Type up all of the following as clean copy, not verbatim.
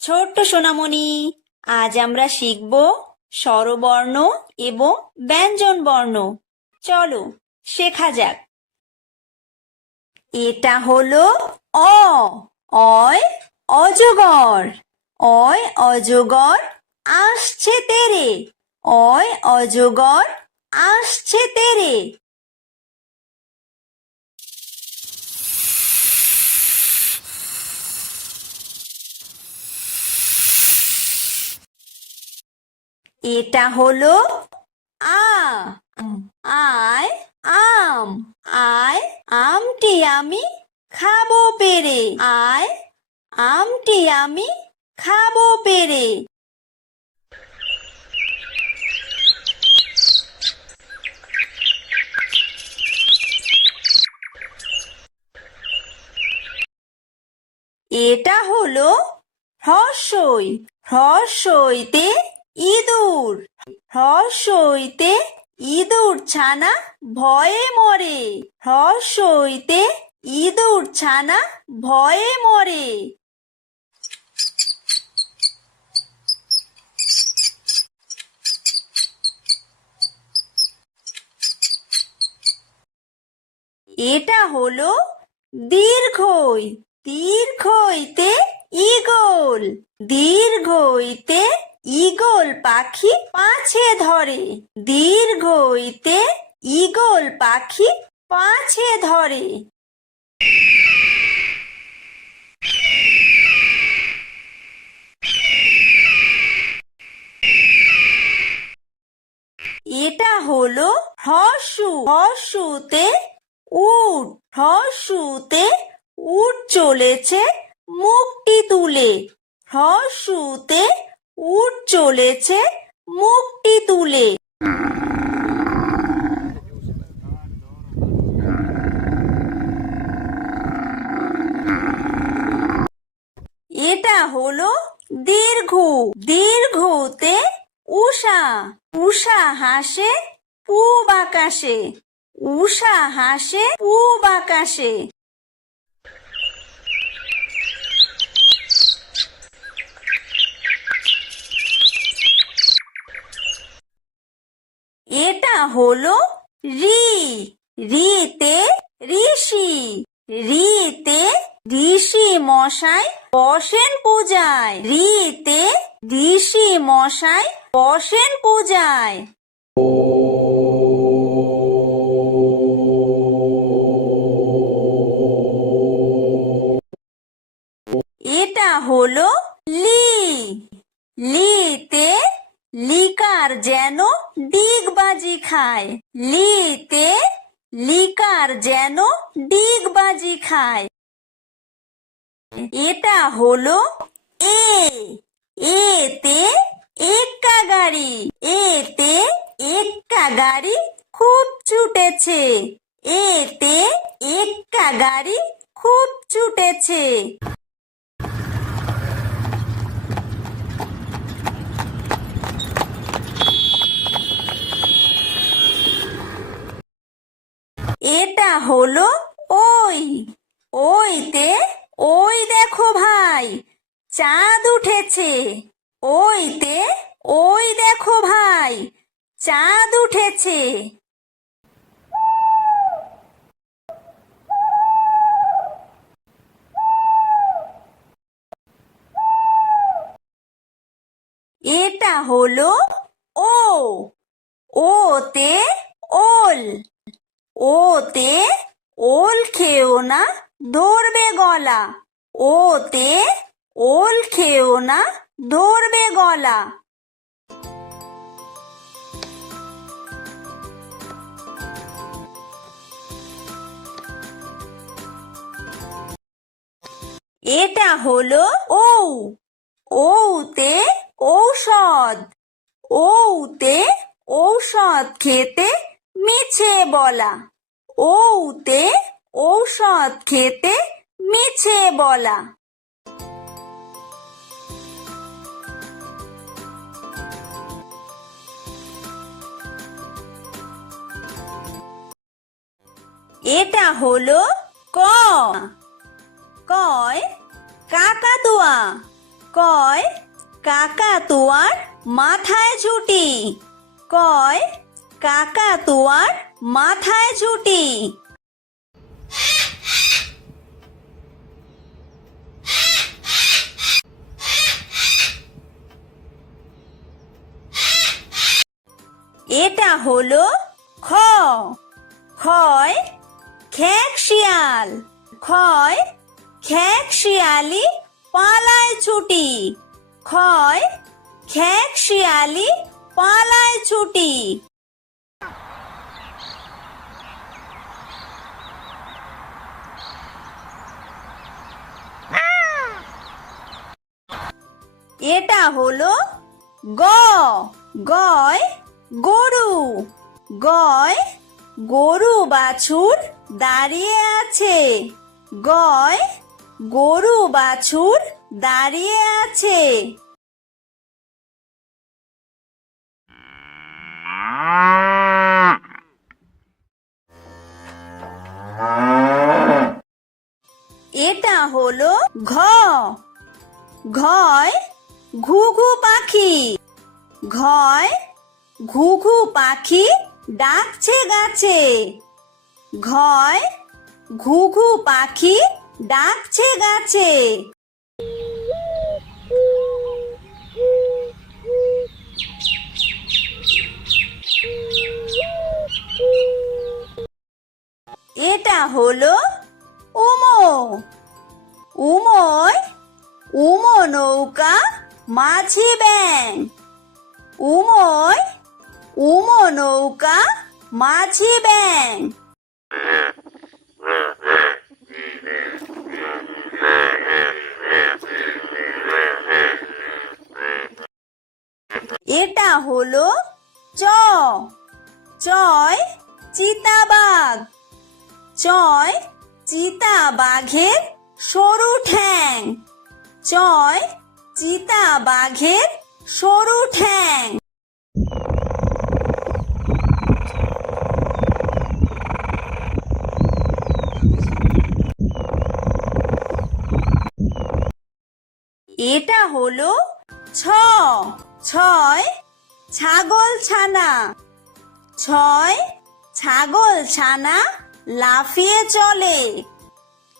ছোট্ট সোনামণি, আজ আমরা শিখব স্বরবর্ণ এবং ব্যঞ্জন বর্ণ। চলো শেখা যাক। এটা হলো অ। অয় অজগর। অয় অজগর আসছে তেরে। অয় অজগর আসছে তেরে। এটা হলো আ। আয় আম। আয় আমটি আমি খাবো পেরে। আয় আমটি আমি খাবো পেরে। এটা হলো হ্রস্বই। হ্রস্বইতে ইঁদুর। হ্রস্বইতে ইঁদুর ছানা ভয়ে মরে। হ্রস্বইতে ইঁদুর ছানা ভয়ে মরে। এটা হলো দীর্ঘই। দীর্ঘইতে ঈগল। দীর্ঘইতে ঈগল পাখি পাছে ধরে। দীর্ঘইতে ঈগল পাখি পাছে ধরে। এটা হলো হ্রস্ব। হ্রস্বতে উট। হ্রস্বতে উট চলেছে মুখটি তুলে। হ্রস্বতে উট চলেছে মুখটি তুলে। এটা হলো দীর্ঘ। দীর্ঘতে উষা। উষা হাসে পূব আকাশে। উষা হাসে পূব আকাশে। এটা হলো ঋ। ঋতে ঋষি। ঋতে ঋষি মশাই বসেন পূজায়। ঋতে ঋষি মশাই বসেন পূজায়। এটা হলো লি। লিতে লিকার যেন ডিগবাজি খায়। লিতে লিকার যেন ডিগবাজি খায়। এটা হলো এ। এতে এক্কা গাড়ি। এতে এক্কা গাড়ি খুব ছুটেছে। এতে এক্কা গাড়ি খুব ছুটেছে। এটা হলো ওই। ওইতে ওই দেখো ভাই চাঁদ উঠেছে। ওইতে ওই দেখো ভাই চাঁদ উঠেছে। এটা হলো ও। ওতে ওল। ওতে ওল খেও না ধরবে গলা। ওতে ওল খেও না ধরবে গলা। এটা হলো ঔ। ঔতে ঔষধ। ঔতে ঔষধ খেতে মিছে বলা। ঔতে ঔষধ খেতে মিছে বলা। এটা হলো ক। কয় কাকাতুয়া। কয় কাকাতুয়ার মাথায় ঝুঁটি। কয় কাকাতুয়ার মাথায় ঝুঁটি। এটা হলো খ। খয় খেক শিয়াল। খয় খেক শিয়ালি পালায় ছুটি। খয় খেক শিয়ালি পালায় ছুটি। এটা হলো গ। গয় গরু। গয় গরু বাছুর দাঁড়িয়ে আছে। গয় গরু বাছুর দাঁড়িয়ে আছে। এটা হলো ঘ। ঘয় ঘুঘু পাখি। ঘয় ঘুঘু পাখি ডাকছে গাছে। ঘয় ঘুঘু পাখি ডাকছে গাছে। এটা হলো উমো। উমোয় উমো নৌকা মাঝি ব্যাং। উমোয় উমো নৌকা মাঝি ব্যাং। এটা হলো চ। চয় চিতাবাঘ। চয় চিতাবাঘের সরু ঠ্যাং। চয় চিতাবাঘের সরু ঠ্যাং। এটা হলো ছ। ছয় ছাগল ছানা। ছয় ছাগল ছানা লাফিয়ে চলে।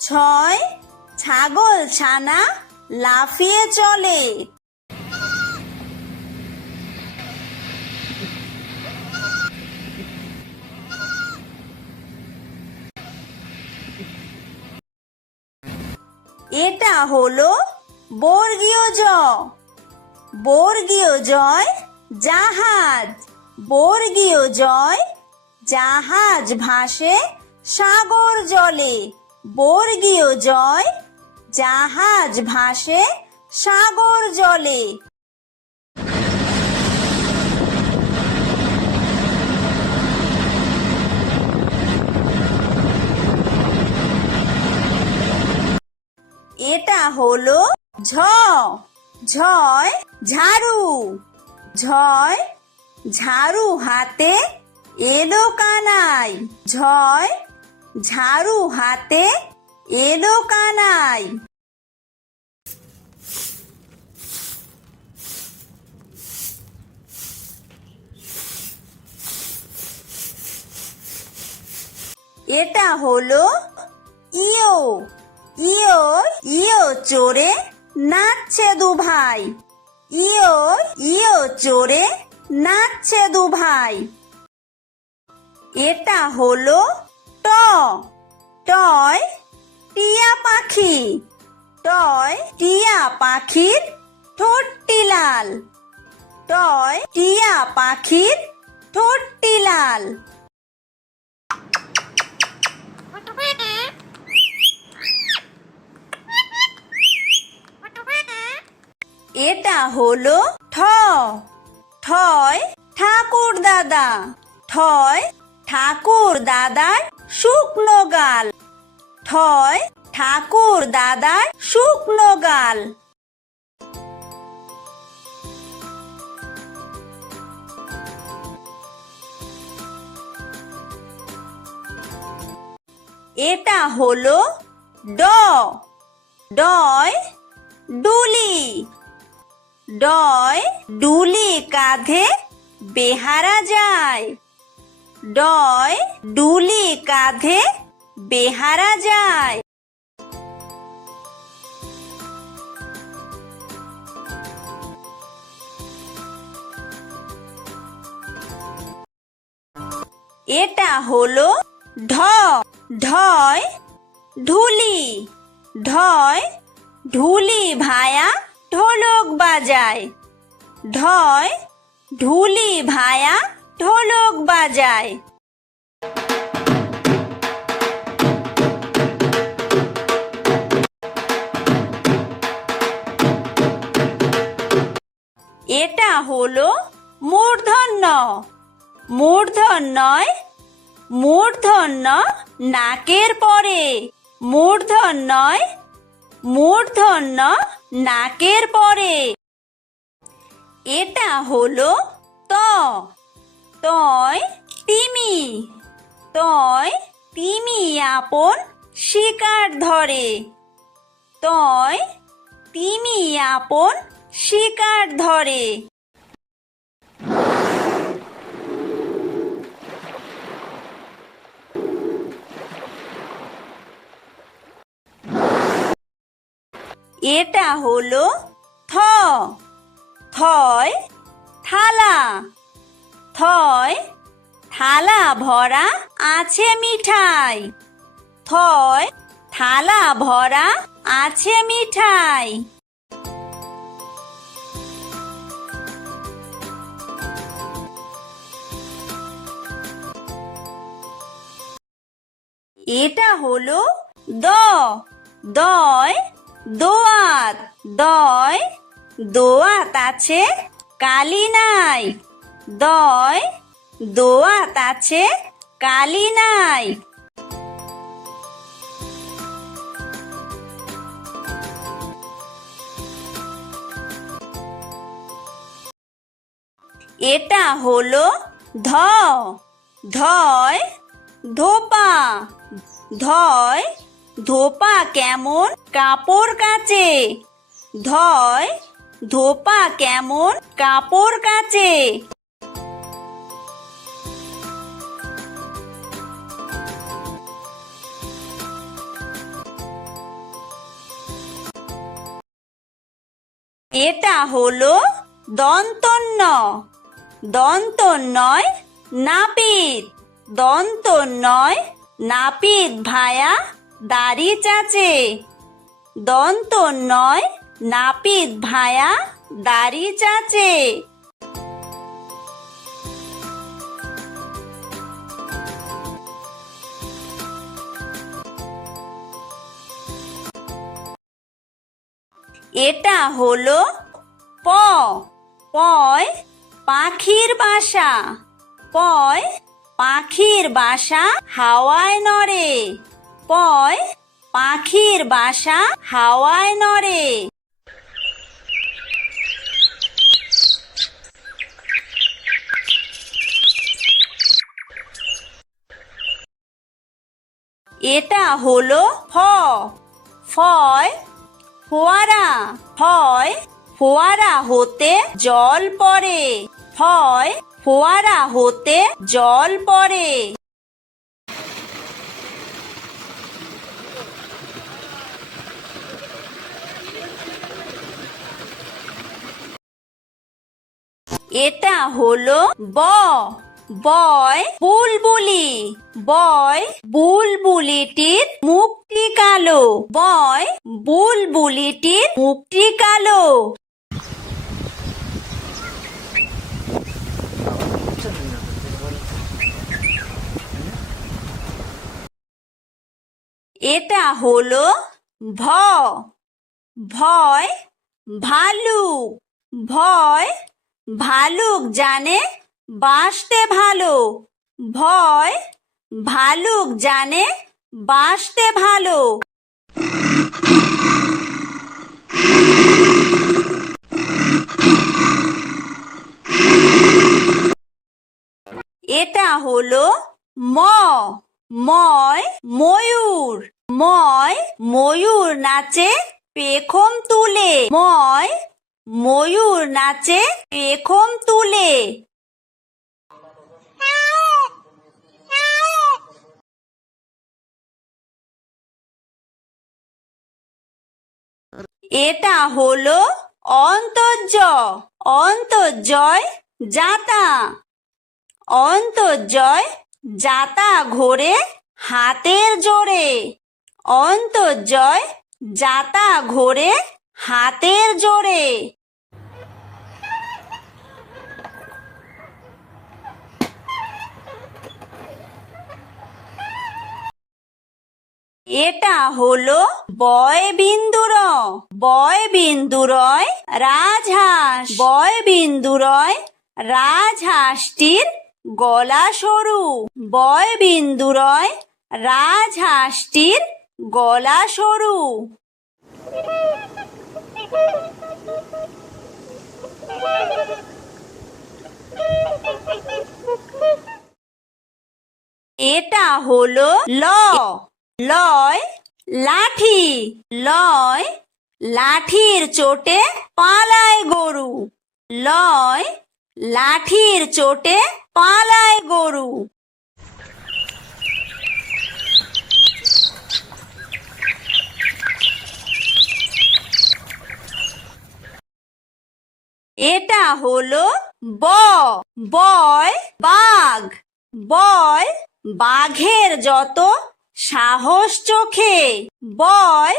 ছয় ছাগল ছানা লাফিয়ে চলে। এটা হলো বর্গীয় জ। বর্গীয় জয় জাহাজ। বর্গীয় জয় জাহাজ ভাসে সাগর জলে। বর্গীয় জয় জাহাজ ভাসে সাগর জলে। এটা হলো ঝ। ঝয় ঝাড়ু। ঝয় ঝাড়ু হাতে এলো কানাই। ঝয় ঝাড়ু হাতে এলো কানাই। এটা হলো ইয়ো। ইয়ো ইয়ো চড়ে নাচছে দু ভাই। ইয়ো ইয়ো চড়ে নাচছে দু ভাই। এটা হলো ট। টয় টিয়া পাখি। টয় টিয়া পাখির ঠোঁটটি লাল। টয় টিয়া পাখির ঠোঁটটি লাল। এটা হলো ঠ। ঠয় ঠাকুর দাদা। ঠয় ঠাকুর দাদার শুকনো গাল। ঠয় ঠাকুর দাদার শুকনো গাল। এটা হলো ড, ডয় ডুলি, ডয় ডুলি কাঁধে বেহারা যায়, ডয় ডুলি কাঁধে বেহারা যায়। এটা হলো ঢ, ঢয় ঢুলি, ঢয় ঢুলি ভায়া ঢোলক বাজায়, ঢয় ঢুলি ভায়া ঢোলক বাজায়। এটা হলো মূর্ধন্য, মূর্ধন্যয় মূর্ধন্য নাকের পরে, মূর্ধন্যয় মূর্ধন্য নাকের পরে। এটা হলো ত, তয় তিমি, তয় তিমি আপন শিকার ধরে, তয় তিমি আপন শিকার ধরে। এটা হলো থ, থয় থালা, থয় থালা ভরা আছে মিঠাই, থয় থালা ভরা আছে মিঠাই। এটা হলো দ, দয় দোয়াত, দয় দোয়াত আছে কালি নাই, দয় দোয়াত আছে কালি নাই। এটা হলো ধ, ধয় ধোপা, ধয় ধোপা কেমন কাপড় কাচে, ধয় ধোপা কেমন কাপড় কাচে। এটা হলো দন্তন্য, দন্তন্যয় নাপিত, দন্তন্যয় নাপিত ভায়া দাড়ি চাচে, দন্তন্যয় নাপিত ভায়া দাড়ি চাচে। এটা হলো প, পয় পাখির বাসা, পয় পাখির বাসা হাওয়ায় নড়ে, পয় পাখির বাসা হাওয়ায় নড়ে। এটা হলো ফ, ফয় ফোয়ারা, ফয় ফোয়ারা হতে জল পড়ে, ফয় ফোয়ারা হতে জল পড়ে। এটা হলো ব, বয় বুলবুলি, বয় বুলবুলিটির মুখটি কালো, বয় বুলবুলিটির মুখটি কালো। এটা হলো ভ, ভয় ভালুক, ভয় ভালুক জানে বাসতে ভালো, ভয় ভালুক জানে বাসতে ভালো। এটা হলো ম, ময় ময়ূর, ময় ময়ূর নাচে পেখম তুলে, ময় ময়ূর নাচে পেখম তুলে। এটা হলো অন্তর্য, অন্তর্জয় যাতা, অন্তর্জয় যাতা ঘোরে হাতের জোরে, অন্তর্জয় যাতা ঘোরে হাতের জোরে। এটা হলো বয় বিন্দুর, বয় বিন্দুরয় রাজহাঁস, বয় বিন্দুরয় রাজহাঁসটির গলা সরু, বয় বিন্দুরয় রাজহাঁসটির গলা সরু। এটা হলো ল, লয় লাঠি, লয় লাঠির চোটে পালায় গরু, লয় লাঠির চোটে পালায় গরু। এটা হলো ব, বয় বাঘ, বয় বাঘের যত সাহস চোখে, বয়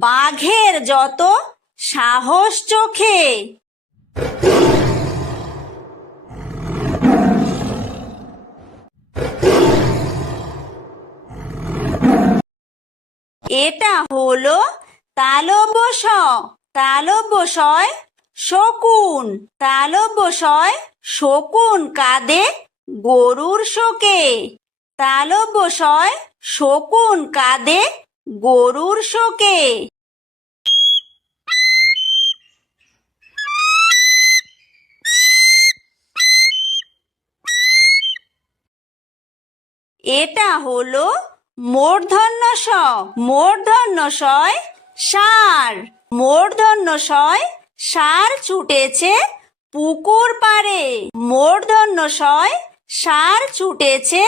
বাঘের যত সাহস চোখে। এটা হলো তালব্য শ, তালব্য শয় শকুন, তালব্য শয় শকুন কাঁদে গরুর শোকে, তালব্য শয় শকুন কাঁদে গরুর শোকে। এটা হলো মূর্ধন্য ষ, মূর্ধন্য শয় ষাঁড়, মূর্ধন্য শয় ষাঁড় ছুটেছে পুকুর পাড়ে, মূর্ধন্য শয় ষাঁড় ছুটেছে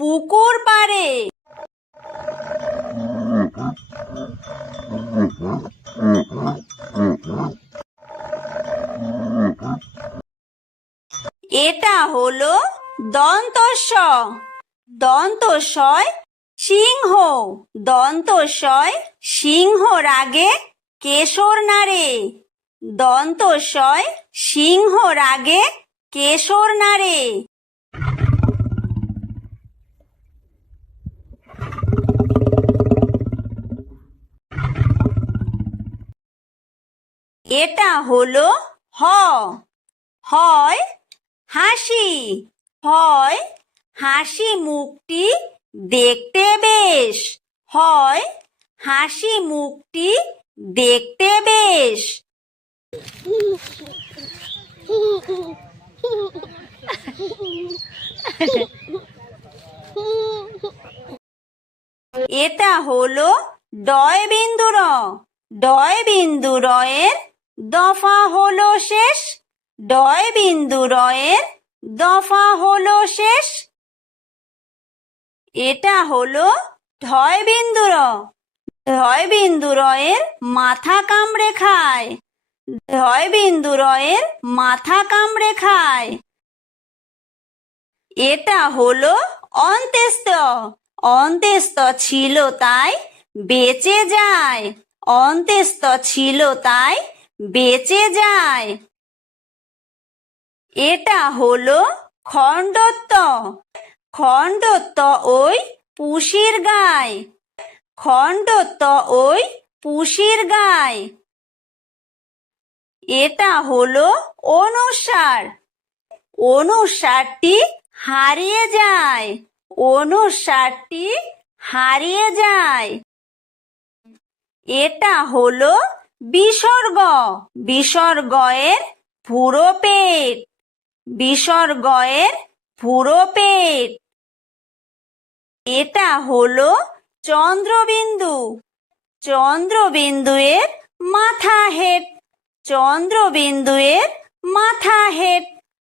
পুকুর পাড়ে। এটা হলো দন্তস্ব, দন্তস্বয় সিংহ, দন্তস্বয় সিংহ রাগে কেশর নাড়ে, দন্তস্বয় সিংহ রাগে কেশর নাড়ে। এটা হলো হ, হয় হাসি, হয় হাসি মুখটি দেখতে বেশ, হয় হাসি মুখটি দেখতে বেশ। এটা হলো ডয় বিন্দুর, ডয় বিন্দুরয়ের দফা হলো শেষ, ডয় বিন্দুরয়ের দফা হলো শেষ। এটা হলো ঢয় বিন্দুর, ঢয় বিন্দুরয়ের মাথা কামড়ে খায়, ঢয় বিন্দুরয়ের মাথা কামড়ে খায়। এটা হলো অন্ত্যেস্ত, অন্ত্যেস্ত ছিল তাই বেঁচে যায়, অন্ত্যেস্ত ছিল তাই বেঁচে যায়। এটা হলো খণ্ডত্ব, খণ্ডত্ব ওই পুষির গায়, খণ্ডত্ব ওই পুষির গায়। এটা হলো অনুস্বার, অনুস্বারটি হারিয়ে যায়, অনুস্বারটি হারিয়ে যায়। এটা হলো বিসর্গ, বিসর্গয়ের পুরো পেট, বিসর্গয়ের পুরো পেট। এটা হলো চন্দ্রবিন্দু। চন্দ্রবিন্দু এর মাথা হেড। চন্দ্রবিন্দু এর মাথা হেড।